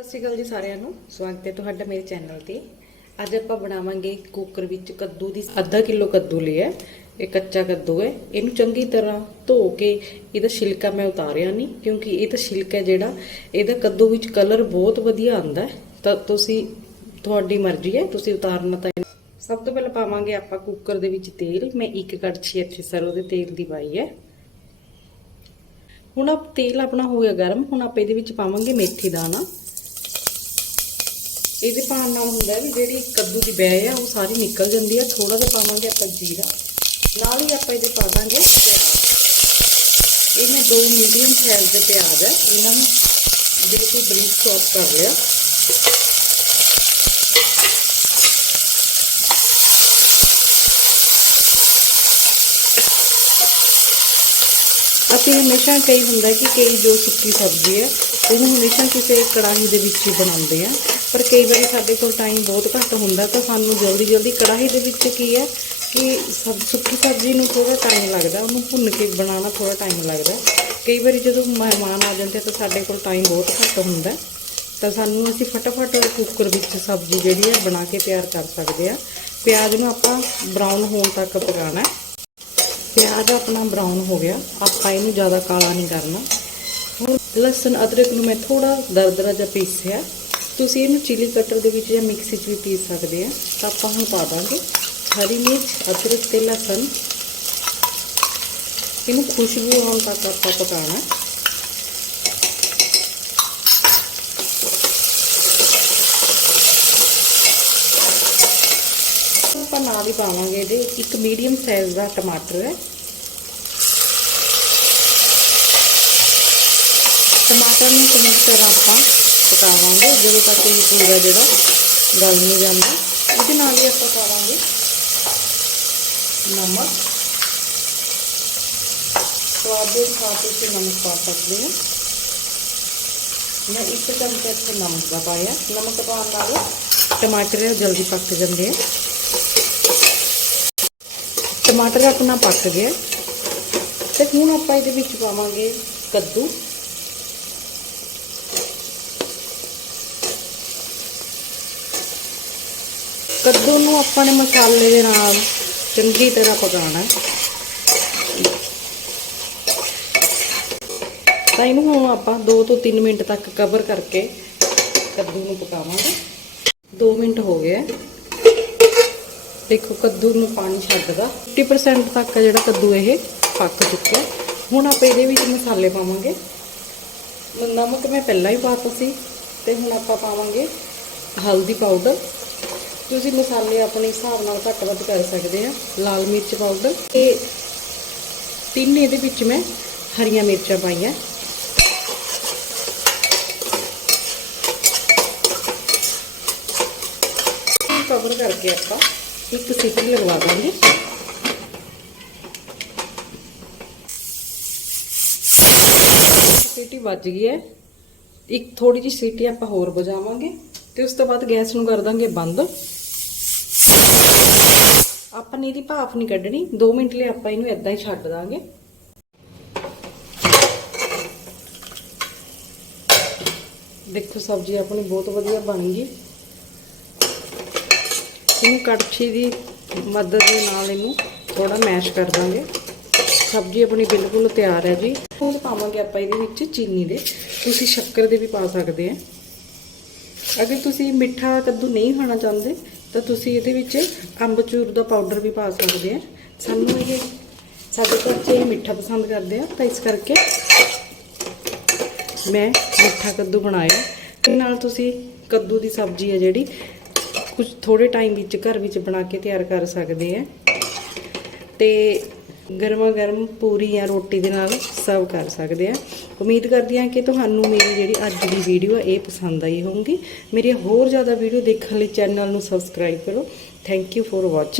ਸਤਿ ਸ਼੍ਰੀ ਅਕਾਲ ਜੀ ਸਾਰਿਆਂ ਨੂੰ। ਸਵਾਗਤ ਹੈ ਤੁਹਾਡਾ ਮੇਰੇ ਚੈਨਲ ਤੇ। ਅੱਜ ਆਪਾਂ ਬਣਾਵਾਂਗੇ ਕੁੱਕਰ ਵਿੱਚ ਕੱਦੂ ਦੀ ਅੱਧਾ ਕਿਲੋ ਕੱਦੂ ਲਿਆ ਇਹ ਕੱਚਾ ਕੱਦੂ ਹੈ। ਇਹਨੂੰ ਚੰਗੀ ਤਰ੍ਹਾਂ ਧੋ ਕੇ ਇਹਦਾ ਛਿਲਕਾ ਮੈਂ ਉਤਾਰਿਆ ਨਹੀਂ, ਕਿਉਂਕਿ ਇਹ ਤਾਂ ਛਿਲਕਾ ਜਿਹੜਾ, ਇਹਦਾ ਕੱਦੂ ਵਿੱਚ ਕਲਰ ਬਹੁਤ ਵਧੀਆ ਆਉਂਦਾ ਤਾਂ ਤੁਸੀਂ, ਤੁਹਾਡੀ ਮਰਜ਼ੀ ਹੈ, ਤੁਸੀਂ ਉਤਾਰਨਾ ਤਾਂ ਸਭ ਤੋਂ ਪਹਿਲਾਂ ਪਾਵਾਂਗੇ ਆਪਾਂ ਕੁੱਕਰ ਦੇ ਵਿੱਚ ਤੇਲ। ਮੈਂ ਇੱਕ ਕੜਛੀ ਇੱਥੇ ਸਰੋਂ ਦੇ ਤੇਲ ਦੀ ਪਾਈ ਹੈ। ਹੁਣ ਆਪ ਤੇਲ ਆਪਣਾ ਹੋ ਗਿਆ ਗਰਮ। ਹੁਣ ਆਪਾਂ ਇਹਦੇ ਵਿੱਚ ਪਾਵਾਂਗੇ ਮੇਥੀ ਦਾਣਾ। ਇਹਦੇ ਪਾਣ ਨਾਲ ਹੁੰਦਾ ਵੀ ਜਿਹੜੀ ਕੱਦੂ ਦੀ ਬੈ ਆ, ਉਹ ਸਾਰੀ ਨਿਕਲ ਜਾਂਦੀ ਆ ਥੋੜਾ ਜਿਹਾ ਪਾਵਾਂਗੇ ਆਪਾਂ ਜੀਰਾ। ਨਾਲ ਹੀ ਆਪਾਂ ਇਹਦੇ ਪਾ ਦਾਂਗੇ ਪਿਆਜ਼। ਇਹ ਮੈਂ ਦੋ ਮੀਡੀਅਮ ਸਾਈਜ਼ ਦੇ ਪਿਆਜ਼ ਹੈ ਇਹਨਾਂ ਨੂੰ ਬਿਲਕੁਲ ਬਰੀਕ ਚੌਪ ਕਰ ਲਿਆ। ਅਸੀਂ ਹਮੇਸ਼ਾ ਕਈ ਹੁੰਦਾ ਕਿ ਕਈ ਜੋ ਸੁੱਕੀ ਸਬਜ਼ੀ ਹੈ ਉਹਨੂੰ ਹਮੇਸ਼ਾ ਕਿਸੇ ਕੜਾਹੀ ਦੇ ਵਿੱਚ ਹੀ ਬਣਾਉਂਦੇ ਆ। ਪਰ ਕਈ ਵਾਰੀ ਸਾਡੇ ਕੋਲ ਟਾਈਮ ਬਹੁਤ ਘੱਟ ਹੁੰਦਾ, ਤਾਂ ਸਾਨੂੰ ਜਲਦੀ ਜਲਦੀ ਕੜਾਹੀ ਦੇ ਵਿੱਚ ਕੀ ਹੈ ਕਿ ਸਬ ਸੁੱਕੀ ਸਬਜ਼ੀ ਨੂੰ ਥੋੜਾ ਟਾਈਮ ਲੱਗਦਾ, ਉਹਨੂੰ ਭੁੰਨ ਕੇ ਬਣਾਉਣਾ ਥੋੜਾ ਟਾਈਮ ਲੱਗਦਾ। ਕਈ ਵਾਰੀ ਜਦੋਂ ਮਹਿਮਾਨ ਆ ਜਾਂਦੇ ਤਾਂ ਸਾਡੇ ਕੋਲ ਟਾਈਮ ਬਹੁਤ ਘੱਟ ਹੁੰਦਾ। ਤਾਂ ਸਾਨੂੰ ਅਸੀਂ ਫਟਾਫਟ ਕੁੱਕਰ ਵਿੱਚ ਸਬਜ਼ੀ ਜਿਹੜੀ ਹੈ ਬਣਾ ਕੇ ਤਿਆਰ ਕਰ ਸਕਦੇ ਆ ਪਿਆਜ਼ ਨੂੰ ਆਪਾਂ ਬਰਾਊਨ ਹੋਣ ਤੱਕ ਪਕਾਉਣਾ ਪਿਆਜ਼ ਆਪਣਾ ਬਰਾਊਨ ਹੋ ਗਿਆ, ਆਪਾਂ ਇਹਨੂੰ ਜ਼ਿਆਦਾ ਕਾਲਾ ਨਹੀਂ ਕਰਨਾ। ਹੁਣ ਲਸਣ, ਅਦਰਕ ਨੂੰ ਮੈਂ ਥੋੜਾ ਦਰਦਰਾ ਜਿਹਾ ਪੀਸਿਆ। ਤੁਸੀਂ ਇਹਨੂੰ ਚਿਲੀ ਕਟਰ ਦੇ ਵਿੱਚ ਜਾਂ ਮਿਕਸੀ 'ਚ ਵੀ ਪੀਸ ਸਕਦੇ ਆ। ਤਾਂ ਆਪਾਂ ਹੁਣ ਪਾ ਦਾਂਗੇ। ਹਰੀ ਮਿਰਚ, ਅਦਰਕ ਤੇ ਲਸਣ। ਇਹਨੂੰ ਖੁਸ਼ਬੂ ਆਉਣ ਤੱਕ ਆਪਾਂ ਪਕਾਉਣਾ। ਆਪਾਂ ਨਾਲ ਹੀ ਪਾਵਾਂਗੇ ਇਹਦੇ। ਇੱਕ ਮੀਡੀਅਮ ਸਾਈਜ਼ ਦਾ ਟਮਾਟਰ ਹੈ। ਟਮਾਟਰ ਨੂੰ ਚੰਗੀ ਤਰ੍ਹਾਂ ਆਪਾਂ। ਪਕਾਵਾਂਗੇ ਜਦੋਂ ਤੱਕ ਇਹ ਪੂਰਾ ਜਿਹੜਾ ਗਲ ਨਹੀਂ ਜਾਂਦਾ ਇਹਦੇ ਨਾਲ ਹੀ ਆਪਾਂ ਪਾਵਾਂਗੇ ਨਮਕ ਸਵਾਦ ਦੇ ਅਨੁਸਾਰ ਤੁਸੀਂ ਨਮਕ ਪਾ ਸਕਦੇ ਹੋ ਮੈਂ ਇੱਕ ਚਮਚਾ ਇੱਥੇ ਨਮਕ ਦਾ ਪਾਇਆ ਨਮਕ ਪਾਉਣ ਨਾਲ ਟਮਾਟਰ ਜਲਦੀ ਪੱਕ ਜਾਂਦੇ ਆ ਟਮਾਟਰ ਆਪਣਾ ਪੱਕ ਗਿਆ ਤੇ ਹੁਣ ਆਪਾਂ ਇਹਦੇ ਵਿੱਚ ਪਾਵਾਂਗੇ ਕੱਦੂ ਕੱਦੂ ਨੂੰ ਆਪਾਂ ਨੇ ਮਸਾਲੇ ਦੇ ਨਾਲ ਚੰਗੀ ਤਰ੍ਹਾਂ ਪਕਾਉਣਾ। ਤਾਂ ਇਹਨੂੰ ਹੁਣ ਆਪਾਂ 2 ਤੋਂ 3 ਮਿੰਟ ਤੱਕ ਕਵਰ ਕਰਕੇ ਕੱਦੂ ਨੂੰ ਪਕਾਵਾਂਗੇ। 2 ਮਿੰਟ ਹੋ ਗਏ ਦੇਖੋ ਕੱਦੂ ਨੂੰ ਪਾਣੀ ਛੱਡਦਾ। 50% ਤੱਕ ਜਿਹੜਾ ਕੱਦੂ ਇਹ ਪੱਕ ਚੁੱਕਿਆ। ਹੁਣ ਆਪਾਂ ਇਹਦੇ ਵਿੱਚ ਮਸਾਲੇ ਪਾਵਾਂਗੇ। ਨਮਕ ਮੈਂ ਪਹਿਲਾਂ ਹੀ ਪਾਤਾ ਸੀ ਤੇ ਹੁਣ ਆਪਾਂ ਪਾਵਾਂਗੇ ਹਲਦੀ ਪਾਊਡਰ। ਤੁਸੀਂ ਮਸਾਲੇ ਆਪਣੇ ਹਿਸਾਬ ਨਾਲ ਘੱਟ ਵੱਧ ਕਰ ਸਕਦੇ ਆ, ਲਾਲ ਮਿਰਚ ਪਾਊਡਰ ਤੇ ਤਿੰਨ ਇਹਦੇ ਵਿੱਚ ਮੈਂ ਹਰੀਆਂ ਮਿਰਚਾਂ ਪਾਈਆਂ। ਕਵਰ ਕਰਕੇ ਆਪਾਂ ਇੱਕ ਸੀਟੀ ਲਗਵਾ ਦਾਂਗੇ। ਸੀਟੀ ਵੱਜ ਗਈ ਹੈ। ਇੱਕ ਥੋੜੀ ਜਿਹੀ ਸੀਟੀ ਆਪਾਂ ਹੋਰ ਵਜਾਵਾਂਗੇ ਤੇ ਉਸ ਤੋਂ ਬਾਅਦ ਗੈਸ ਨੂੰ ਕਰ ਦਾਂਗੇ ਬੰਦ। ਆਪਾਂ ਨੇ ਇਹਦੀ ਭਾਫ ਨਹੀਂ ਕੱਢਣੀ। 2 ਮਿੰਟ ਲਈ ਆਪਾਂ ਇਹਨੂੰ ਇਦਾਂ ਹੀ ਛੱਡ ਦਾਂਗੇ। ਦੇਖੋ ਸਬਜ਼ੀ ਆਪਣੀ ਬਹੁਤ ਵਧੀਆ ਬਣ ਗਈ। ਇਹਨੂੰ ਕੜਛੀ ਦੀ ਮਦਦ ਦੇ ਨਾਲ ਇਹਨੂੰ ਥੋੜਾ ਮੈਸ਼ ਕਰ ਦਾਂਗੇ। ਸਬਜ਼ੀ ਆਪਣੀ ਬਿਲਕੁਲ ਤਿਆਰ ਹੈ ਜੀ। ਹੁਣ ਪਾਵਾਂਗੇ ਆਪਾਂ ਇਹਦੇ ਵਿੱਚ ਚੀਨੀ ਦੇ। ਤੁਸੀਂ ਸ਼ੱਕਰ ਦੇ ਵੀ ਪਾ ਸਕਦੇ ਆ। ਅਗਰ ਤੁਸੀਂ ਮਿੱਠਾ ਕੱਦੂ ਨਹੀਂ ਖਾਣਾ ਚਾਹੁੰਦੇ ਤਾਂ ਤੁਸੀਂ ਇਹਦੇ ਵਿੱਚ ਅੰਬਚੂਰ ਦਾ ਪਾਊਡਰ ਵੀ ਪਾ ਸਕਦੇ ਆ। ਸਾਨੂੰ ਇਹ ਸਾਡੇ ਘਰ 'ਚ ਇਹ ਮਿੱਠਾ ਪਸੰਦ ਕਰਦੇ ਆ, ਤਾਂ ਇਸ ਕਰਕੇ ਮੈਂ ਮਿੱਠਾ ਕੱਦੂ ਬਣਾਇਆ। ਤੇ ਨਾਲ ਤੁਸੀਂ ਕੱਦੂ ਦੀ ਸਬਜ਼ੀ ਹੈ ਜਿਹੜੀ, ਕੁਝ ਥੋੜੇ ਟਾਈਮ ਵਿੱਚ ਘਰ ਵਿੱਚ ਬਣਾ ਕੇ ਤਿਆਰ ਕਰ ਸਕਦੇ ਆ। ਤੇ ਗਰਮਾ ਗਰਮ ਪੂਰੀ ਜਾਂ ਰੋਟੀ ਦੇ ਨਾਲ ਸਰਵ ਕਰ ਸਕਦੇ ਆ। ਉਮੀਦ ਕਰਦੀ ਹਾਂ ਕਿ ਤੁਹਾਨੂੰ ਮੇਰੀ ਜਿਹੜੀ ਅੱਜ ਦੀ ਵੀਡੀਓ ਹੈ ਇਹ ਪਸੰਦ ਆਈ ਹੋਊਗੀ। ਮੇਰੀ ਹੋਰ ਜ਼ਿਆਦਾ ਵੀਡੀਓ ਦੇਖਣ ਲਈ ਚੈਨਲ ਨੂੰ ਸਬਸਕ੍ਰਾਈਬ ਕਰੋ। Thank you for watching